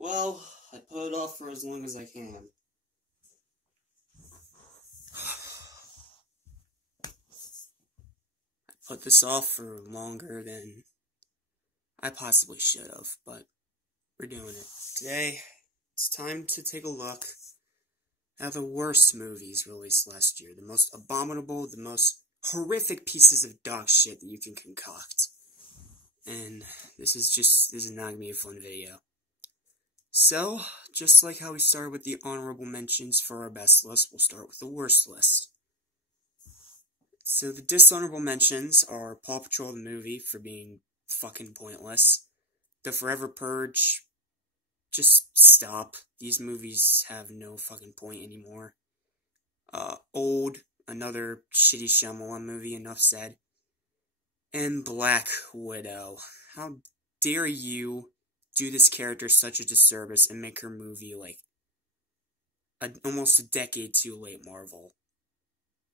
Well, I put it off for as long as I can. I put this off for longer than I possibly should have, but we're doing it. Today, it's time to take a look at the worst movies released last year. The most abominable, the most horrific pieces of dog shit that you can concoct. And this is not gonna be a fun video. So, just like how we started with the honorable mentions for our best list, we'll start with the worst list. So the dishonorable mentions are Paw Patrol the movie for being fucking pointless. The Forever Purge, just stop. These movies have no fucking point anymore. Old, another shitty Shyamalan movie, enough said. And Black Widow. How dare you do this character such a disservice and make her movie like almost a decade too late, Marvel.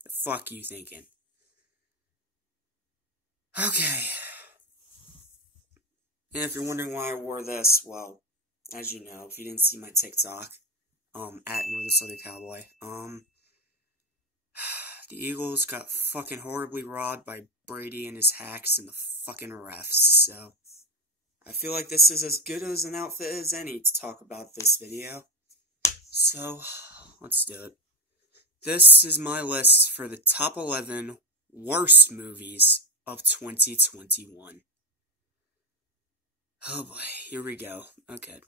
The fuck you thinking? Okay. And if you're wondering why I wore this, well, as you know, if you didn't see my TikTok, at Northern Cowboy, the Eagles got fucking horribly robbed by Brady and his hacks and the fucking refs, so I feel like this is as good as an outfit as any to talk about this video. So, let's do it. This is my list for the top 11 worst movies of 2021. Oh boy, here we go. Okay.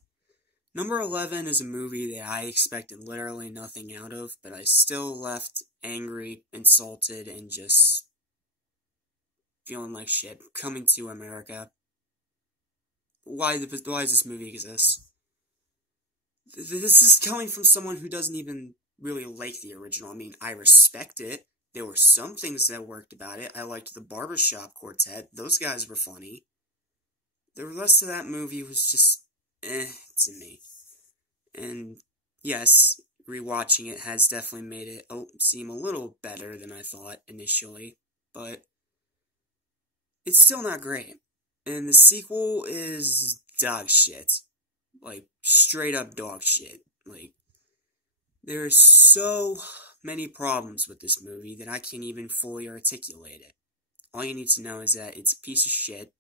Number 11 is a movie that I expected literally nothing out of, but I still left angry, insulted, and just feeling like shit. Coming to America. Why does this movie exist? This is coming from someone who doesn't even really like the original. I mean, I respect it. There were some things that worked about it. I liked the Barbershop Quartet. Those guys were funny. The rest of that movie was just to me. And yes, rewatching it has definitely made it seem a little better than I thought initially, but it's still not great. And the sequel is dog shit. Like, straight up dog shit. Like, there's so many problems with this movie that I can't even fully articulate it. All you need to know is that it's a piece of shit,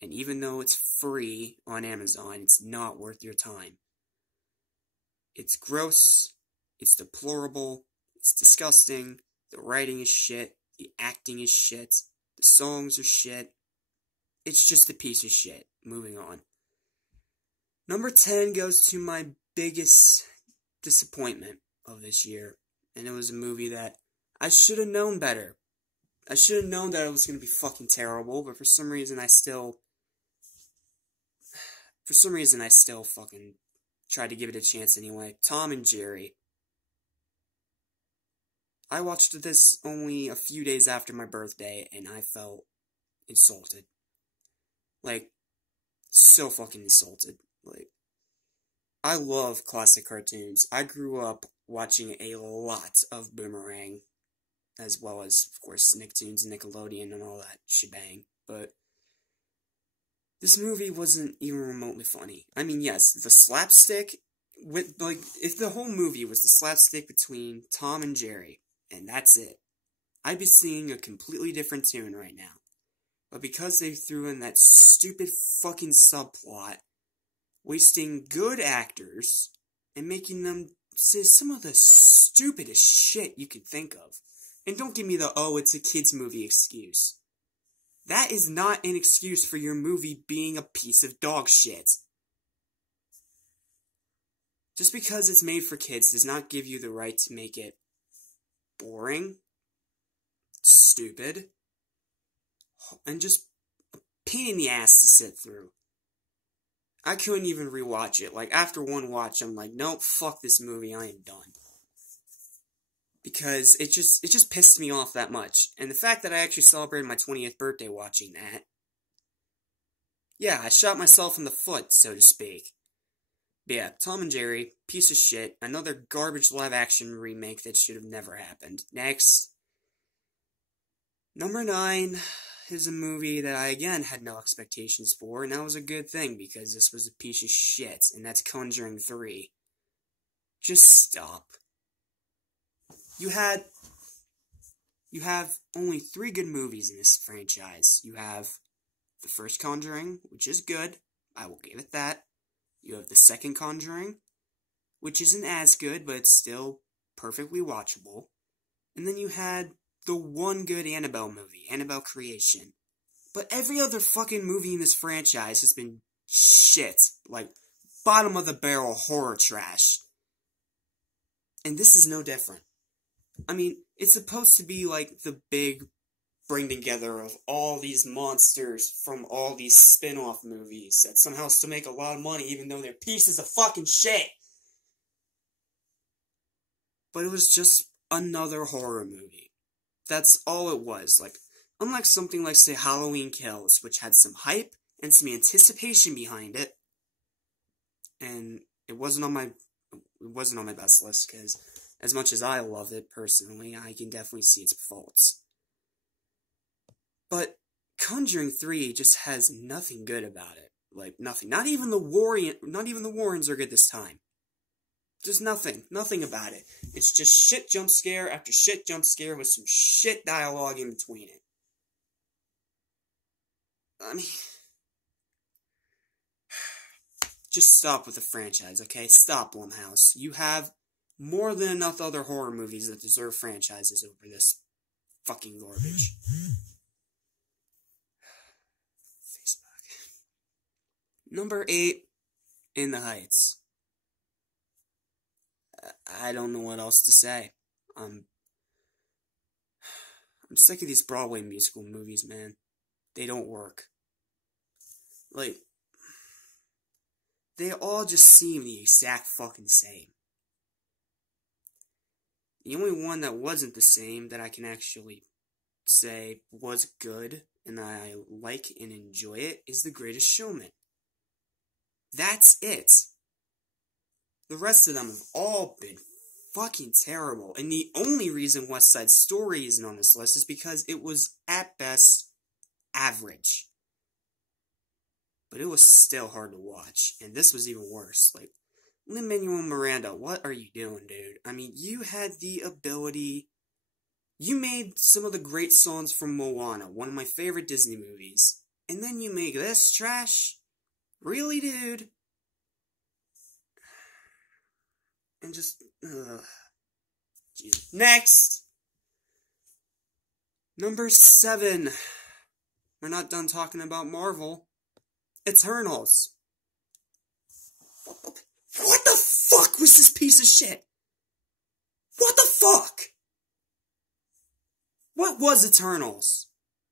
and even though it's free on Amazon, it's not worth your time. It's gross, it's deplorable, it's disgusting, the writing is shit, the acting is shit, the songs are shit. It's just a piece of shit. Moving on. Number 10 goes to my biggest disappointment of this year, and it was a movie that I should have known better. I should have known that it was going to be fucking terrible, but for some reason I still fucking tried to give it a chance anyway. Tom and Jerry. I watched this only a few days after my birthday, and I felt insulted. Like, so fucking insulted. Like, I love classic cartoons. I grew up watching a lot of Boomerang, as well as, of course, Nicktoons and Nickelodeon and all that shebang, but this movie wasn't even remotely funny. I mean, yes, the slapstick, if the whole movie was the slapstick between Tom and Jerry, and that's it, I'd be singing a completely different tune right now. But because they threw in that stupid fucking subplot, wasting good actors, and making them say some of the stupidest shit you could think of. And don't give me the, oh, it's a kid's movie excuse. That is not an excuse for your movie being a piece of dog shit. Just because it's made for kids does not give you the right to make it boring, stupid, and just a pain in the ass to sit through. I couldn't even rewatch it. Like, after one watch, I'm like, nope, fuck this movie, I am done. Because it just pissed me off that much. And the fact that I actually celebrated my 20th birthday watching that, yeah, I shot myself in the foot, so to speak. But yeah, Tom and Jerry, piece of shit, another garbage live-action remake that should have never happened. Next. Number 9 is a movie that I, again, had no expectations for, and that was a good thing, because this was a piece of shit, and that's Conjuring 3. Just stop. You have only 3 good movies in this franchise. You have the first Conjuring, which is good. I will give it that. You have the second Conjuring, which isn't as good, but it's still perfectly watchable. And then you had the one good Annabelle movie, Annabelle Creation. But every other fucking movie in this franchise has been shit. Like, bottom of the barrel horror trash. And this is no different. I mean, it's supposed to be like the big bring together of all these monsters from all these spin-off movies that somehow still make a lot of money even though they're pieces of fucking shit. But it was just another horror movie. That's all it was. Like, unlike something like, say, Halloween Kills, which had some hype and some anticipation behind it, and it wasn't on my best list, because as much as I love it personally, I can definitely see its faults. But Conjuring 3 just has nothing good about it. Like, nothing. Not even the Warrens are good this time. Just nothing. Nothing about it. It's just shit jump scare after shit jump scare with some shit dialogue in between it. I mean, just stop with the franchise, okay? Stop, Blumhouse. You have more than enough other horror movies that deserve franchises over this fucking garbage. Facebook. Number 8, In the Heights. I don't know what else to say. I'm sick of these Broadway musical movies, man. They don't work. Like, they all just seem the exact fucking same. The only one that wasn't the same that I can actually say was good and that I like and enjoy it is The Greatest Showman. That's it. The rest of them have all been fucking terrible, and the only reason West Side Story isn't on this list is because it was, at best, average. But it was still hard to watch, and this was even worse. Like, Lin-Manuel Miranda, what are you doing, dude? I mean, you had the ability... You made some of the great songs from Moana, one of my favorite Disney movies, and then you make this trash? Really, dude? And just, Jesus. Next! Number 7. We're not done talking about Marvel. Eternals. What the fuck was this piece of shit? What the fuck? What was Eternals?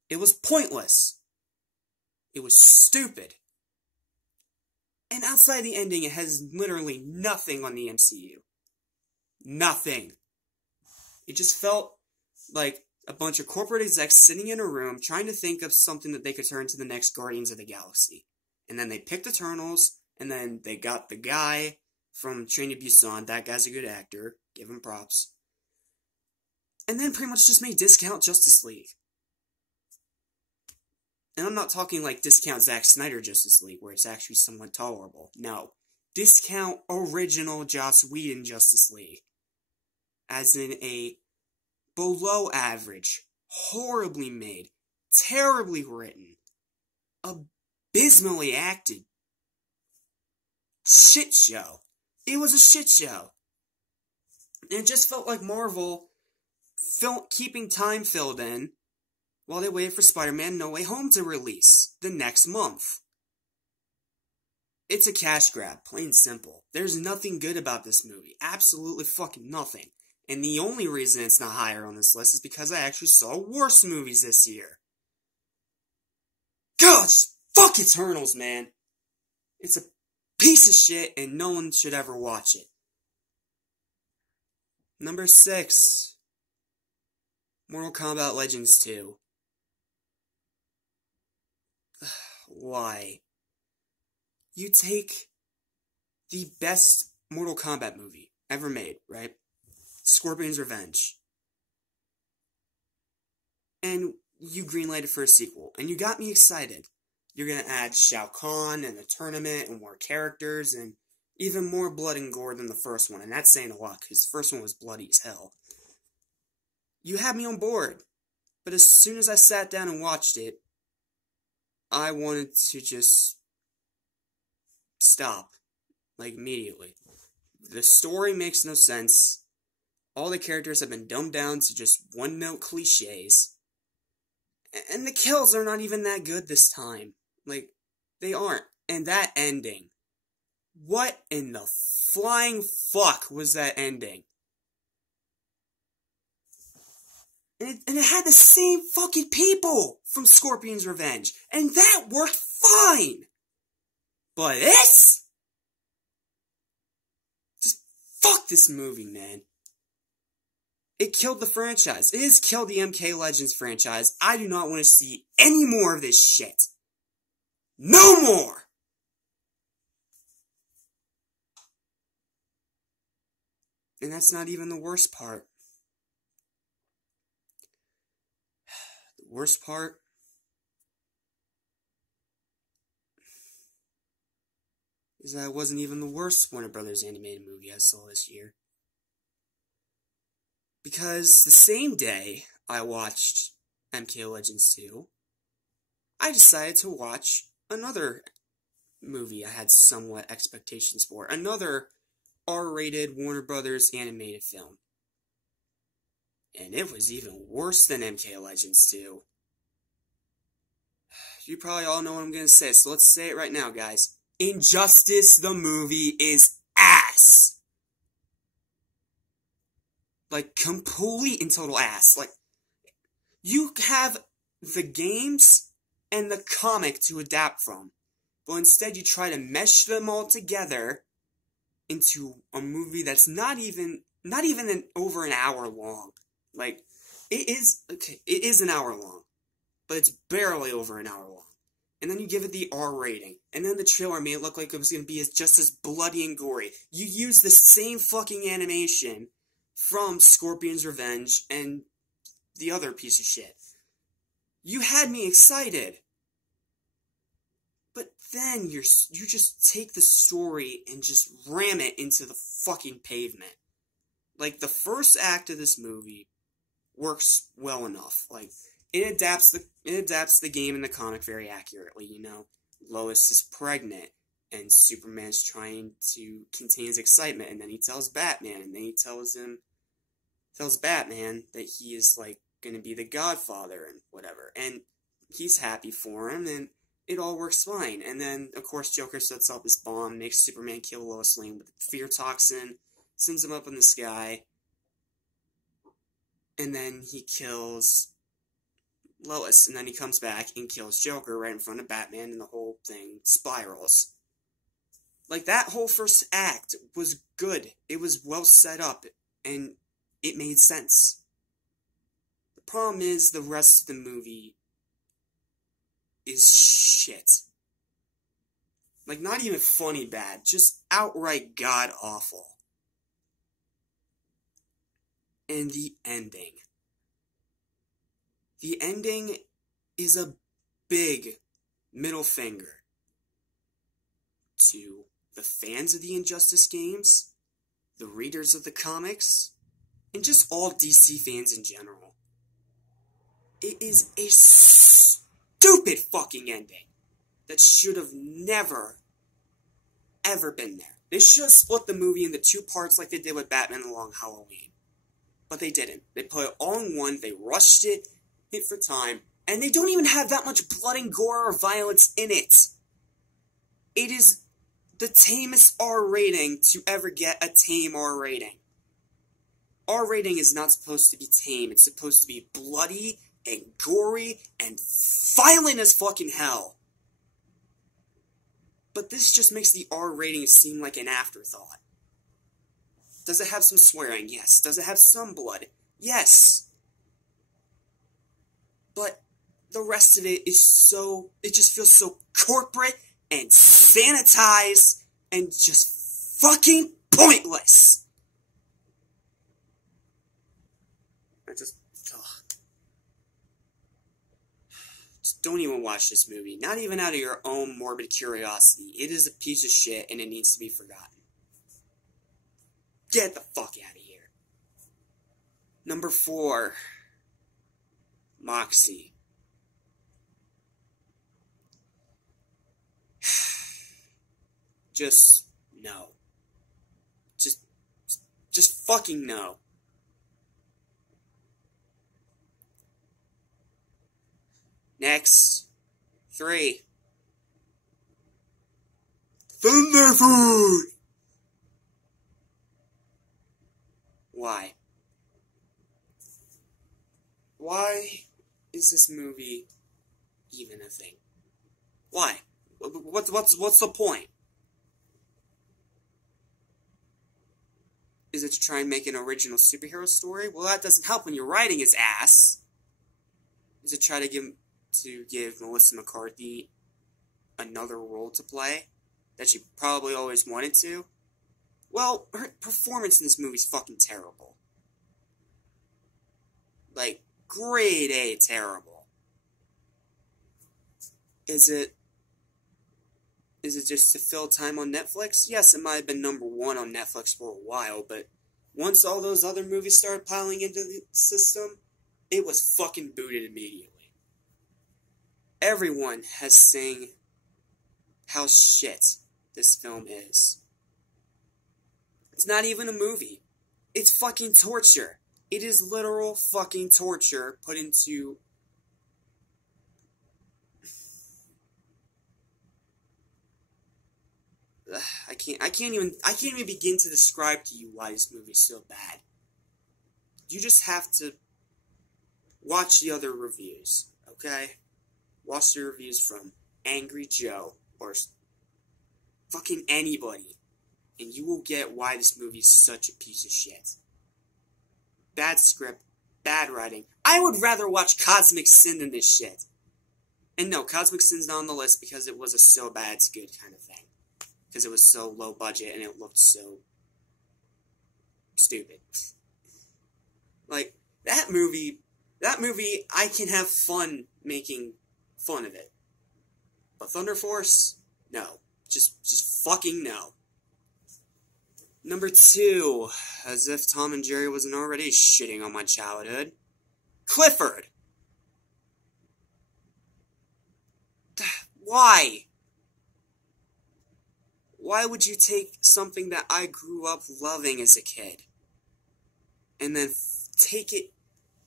It was pointless. It was stupid. And outside the ending, it has literally nothing on the MCU. Nothing. It just felt like a bunch of corporate execs sitting in a room trying to think of something that they could turn to the next Guardians of the Galaxy. And then they picked Eternals, and then they got the guy from Train to Busan. That guy's a good actor. Give him props. And then pretty much just made discount Justice League. And I'm not talking like discount Zack Snyder Justice League, where it's actually somewhat tolerable. No. Discount original Joss Whedon Justice League. As in a below average, horribly made, terribly written, abysmally acted shit show. It was a shit show. And it just felt like Marvel keeping time filled in while they waited for Spider-Man No Way Home to release the next month. It's a cash grab, plain and simple. There's nothing good about this movie. Absolutely fucking nothing. And the only reason it's not higher on this list is because I actually saw worse movies this year. Gosh, fuck Eternals, man. It's a piece of shit and no one should ever watch it. Number 6. Mortal Kombat Legends 2. Why? You take the best Mortal Kombat movie ever made, right? Scorpion's Revenge. And you greenlighted for a sequel, and you got me excited. You're gonna add Shao Kahn and a tournament and more characters and even more blood and gore than the first one, and that's saying a lot, because the first one was bloody as hell. You had me on board, but as soon as I sat down and watched it, I wanted to just stop, like, immediately. The story makes no sense. All the characters have been dumbed down to just one-note cliches. And the kills are not even that good this time. Like, they aren't. And that ending. What in the flying fuck was that ending? And it had the same fucking people from Scorpion's Revenge. And that worked fine. But this? Just fuck this movie, man. It killed the franchise. It has killed the MK Legends franchise. I do not want to see any more of this shit. No more! And that's not even the worst part. The worst part is that it wasn't even the worst Warner Brothers animated movie I saw this year. Because the same day I watched MK Legends 2, I decided to watch another movie I had somewhat expectations for. Another R-rated Warner Brothers animated film. And it was even worse than MK Legends 2. You probably all know what I'm going to say, so let's say it right now, guys. Injustice, the movie, is ass. Like, complete and total ass. Like, you have the games and the comic to adapt from, but instead you try to mesh them all together into a movie that's not even over an hour long. Like, it is an hour long, but it's barely over an hour long. And then you give it the R rating, and then the trailer made it look like it was going to be just as bloody and gory. You use the same fucking animation from Scorpion's Revenge and the other piece of shit. You had me excited. But then you just take the story and just ram it into the fucking pavement. Like, the first act of this movie works well enough. Like, it adapts the game and the comic very accurately, you know. Lois is pregnant, and Superman's trying to contain his excitement, and then he tells Batman, and then he tells Batman that he is, like, gonna be the Godfather and whatever, and he's happy for him, and it all works fine. And then, of course, Joker sets up his bomb, makes Superman kill Lois Lane with fear toxin, sends him up in the sky, and then he kills Lois, and then he comes back and kills Joker right in front of Batman, and the whole thing spirals. Like, that whole first act was good. It was well set up, and it made sense. The problem is the rest of the movie is shit. Like, not even funny bad, just outright god-awful. And the ending. The ending is a big middle finger to the fans of the Injustice games, the readers of the comics, and just all DC fans in general. It is a stupid fucking ending that should have never, ever been there. They should have split the movie into two parts like they did with Batman and Long Halloween. But they didn't. They put it all in one, they rushed it, hit for time, and they don't even have that much blood and gore or violence in it. It is the tamest R rating to ever get a tame R rating. R rating is not supposed to be tame, it's supposed to be bloody and gory and violent as fucking hell. But this just makes the R rating seem like an afterthought. Does it have some swearing? Yes. Does it have some blood? Yes. But the rest of it is it just feels so corporate and sanitized and just fucking pointless. don't even watch this movie. Not even out of your own morbid curiosity. It is a piece of shit and it needs to be forgotten. Get the fuck out of here. Number 4. Moxie. Just no. Just fucking no. Next. 3. Thunder Food! Why? Why is this movie even a thing? Why? What's the point? Is it to try and make an original superhero story? Well, that doesn't help when you're writing his ass. Is it try to give Melissa McCarthy another role to play that she probably always wanted to? Well, her performance in this movie is fucking terrible. Like, grade A terrible. Is it just to fill time on Netflix? Yes, it might have been number 1 on Netflix for a while, but once all those other movies started piling into the system, it was fucking booted immediately. Everyone has saying how shit this film is. It's not even a movie. It's fucking torture. It is literal fucking torture put into... I can't even begin to describe to you why this movie is so bad. You just have to watch the other reviews, okay? Watch the reviews from Angry Joe or fucking anybody, and you will get why this movie is such a piece of shit. Bad script, bad writing. I would rather watch Cosmic Sin than this shit. And no, Cosmic Sin's not on the list because it was a so bad it's good kind of thing. Because it was so low budget and it looked so stupid. Like, that movie, I can have fun making fun of it. But Thunder Force? No. Just fucking no. Number 2, as if Tom and Jerry wasn't already shitting on my childhood. Clifford! Why? Why would you take something that I grew up loving as a kid and then take it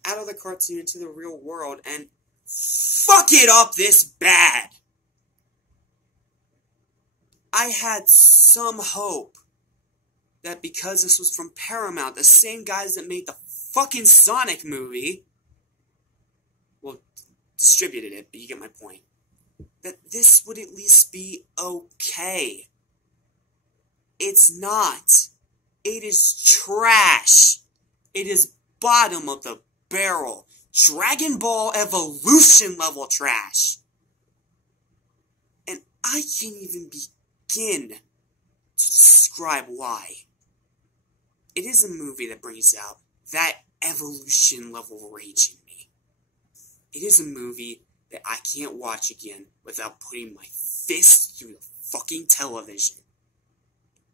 out of the cartoon into the real world and fuck it up this bad? I had some hope that because this was from Paramount, the same guys that made the fucking Sonic movie, well, distributed it, but you get my point, that this would at least be okay. It's not. It is trash. It is bottom of the barrel. Dragon Ball Evolution level trash. And I can't even begin to describe why. It is a movie that brings out that evolution level rage in me. It is a movie that I can't watch again without putting my fist through the fucking television.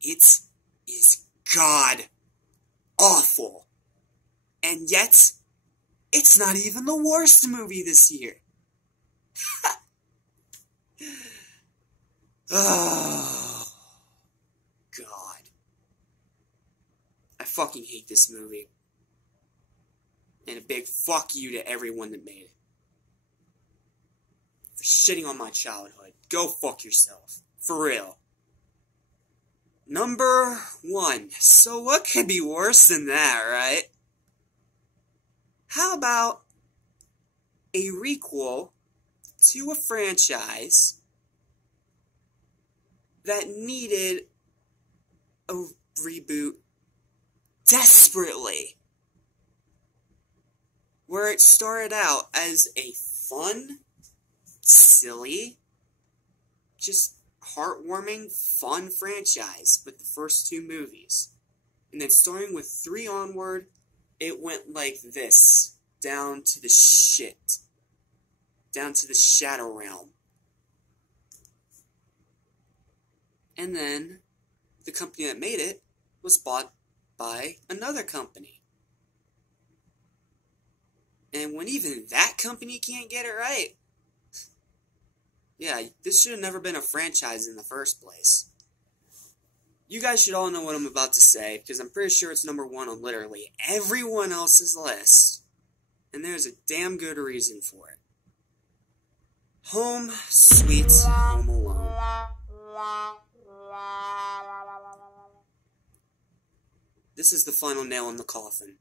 It is god awful. And yet, it's not even the worst movie this year. Oh, God. I fucking hate this movie. And a big fuck you to everyone that made it. For shitting on my childhood. Go fuck yourself. For real. Number 1. So what could be worse than that, right? How about a requel to a franchise that needed a reboot desperately? Where it started out as a fun, silly, just heartwarming, fun franchise with the first 2 movies. And then starting with 3 onward, it went like this, down to the shit. down to the Shadow Realm. And then the company that made it was bought by another company. And when even that company can't get it right, yeah, this should have never been a franchise in the first place. You guys should all know what I'm about to say, because I'm pretty sure it's number 1 on literally everyone else's list. And there's a damn good reason for it. Home Sweet Home Alone. This is the final nail in the coffin.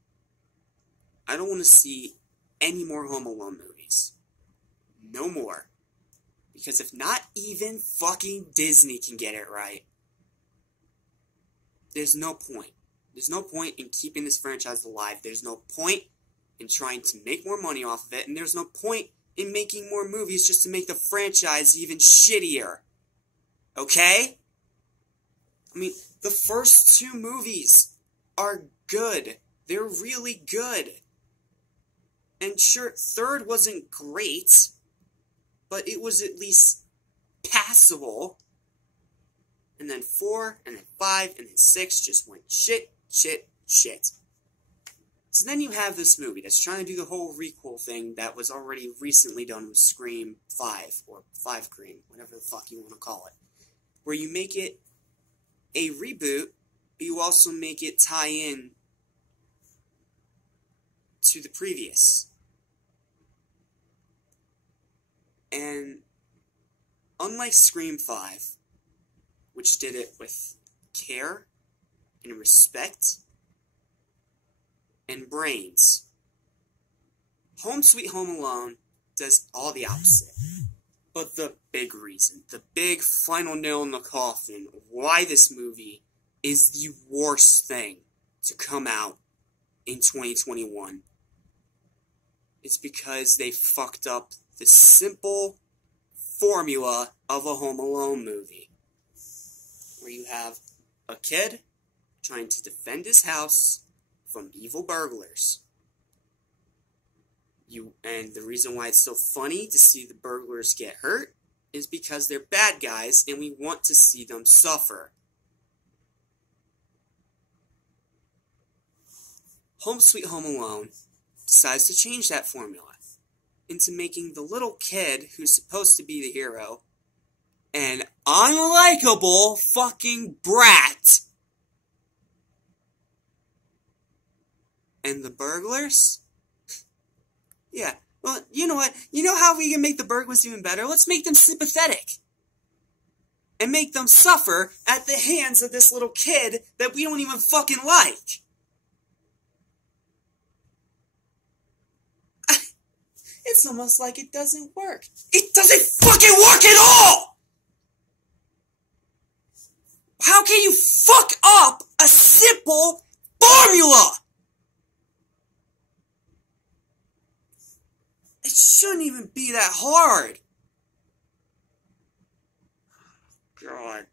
I don't want to see any more Home Alone movies. No more. Because if not even fucking Disney can get it right, there's no point. There's no point in keeping this franchise alive. There's no point in trying to make more money off of it. And there's no point in making more movies just to make the franchise even shittier. Okay? I mean, the first 2 movies are good. They're really good. And sure, 3rd wasn't great, but it was at least passable. And then 4, and then 5, and then 6 just went shit, shit, shit. So then you have this movie that's trying to do the whole requel thing that was already recently done with Scream 5, or FiveCream, whatever the fuck you want to call it. Where you make it a reboot, but you also make it tie in to the previous. And unlike Scream 5, which did it with care and respect and brains, Home Sweet Home Alone does all the opposite. But the big reason, the big final nail in the coffin of why this movie is the worst thing to come out in 2021 is because they fucked up the simple formula of a Home Alone movie. Where you have a kid trying to defend his house from evil burglars. And the reason why it's so funny to see the burglars get hurt is because they're bad guys and we want to see them suffer. Home Sweet Home Alone decides to change that formula into making the little kid who's supposed to be the hero an unlikable fucking brat. And the burglars? Yeah, well, you know what? You know how we can make the burglars even better? Let's make them sympathetic. And make them suffer at the hands of this little kid that we don't even fucking like. It's almost like it doesn't work. It doesn't fucking work at all! How can you fuck up a simple formula? It shouldn't even be that hard. God.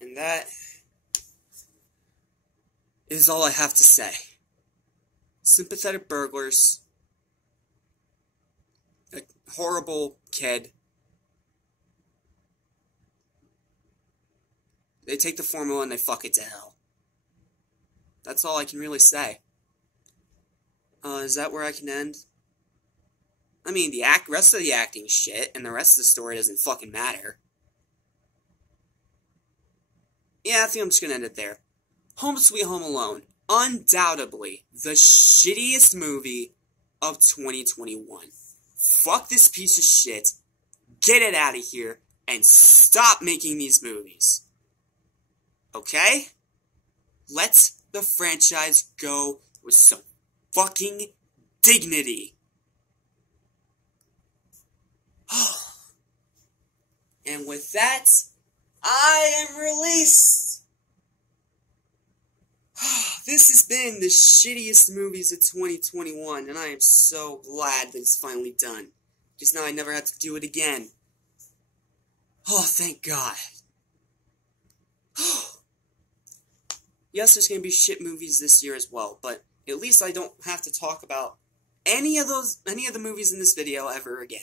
And that is all I have to say. Sympathetic burglars. A horrible kid. They take the formula and they fuck it to hell. That's all I can really say. Is that where I can end? I mean, the rest of the acting is shit, and the rest of the story doesn't fucking matter. Yeah, I think I'm just gonna end it there. Home Sweet Home Alone. Undoubtedly the shittiest movie of 2021. Fuck this piece of shit. Get it out of here, and stop making these movies. Okay? Let the franchise go with some fucking dignity. And with that, I am released. This has been the shittiest movies of 2021, and I am so glad that it's finally done. Because now I never have to do it again. Oh, thank God. Yes, there's going to be shit movies this year as well, but at least I don't have to talk about any of the movies in this video ever again.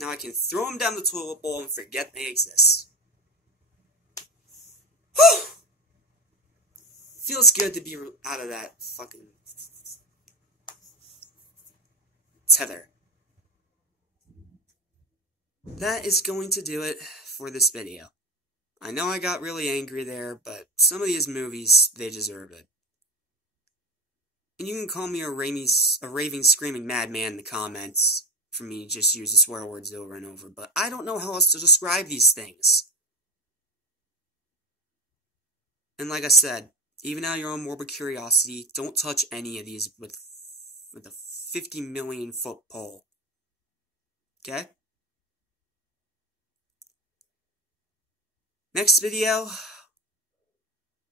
Now I can throw them down the toilet bowl and forget they exist. Whew! Feels good to be out of that fucking tether. That is going to do it for this video. I know I got really angry there, but some of these movies, they deserve it. And you can call me a raving, screaming madman in the comments for me just using swear words over and over, but I don't know how else to describe these things. And like I said, even out of your own morbid curiosity, don't touch any of these with a 50 million foot pole. Okay? Next video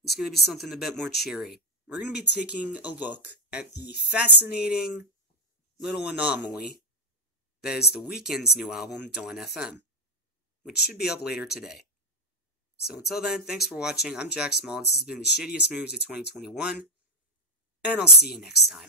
is going to be something a bit more cheery. We're going to be taking a look at the fascinating little anomaly that is The Weeknd's new album, Dawn FM, which should be up later today. So until then, thanks for watching. I'm Jack Small. This has been the shittiest movies of 2021, and I'll see you next time.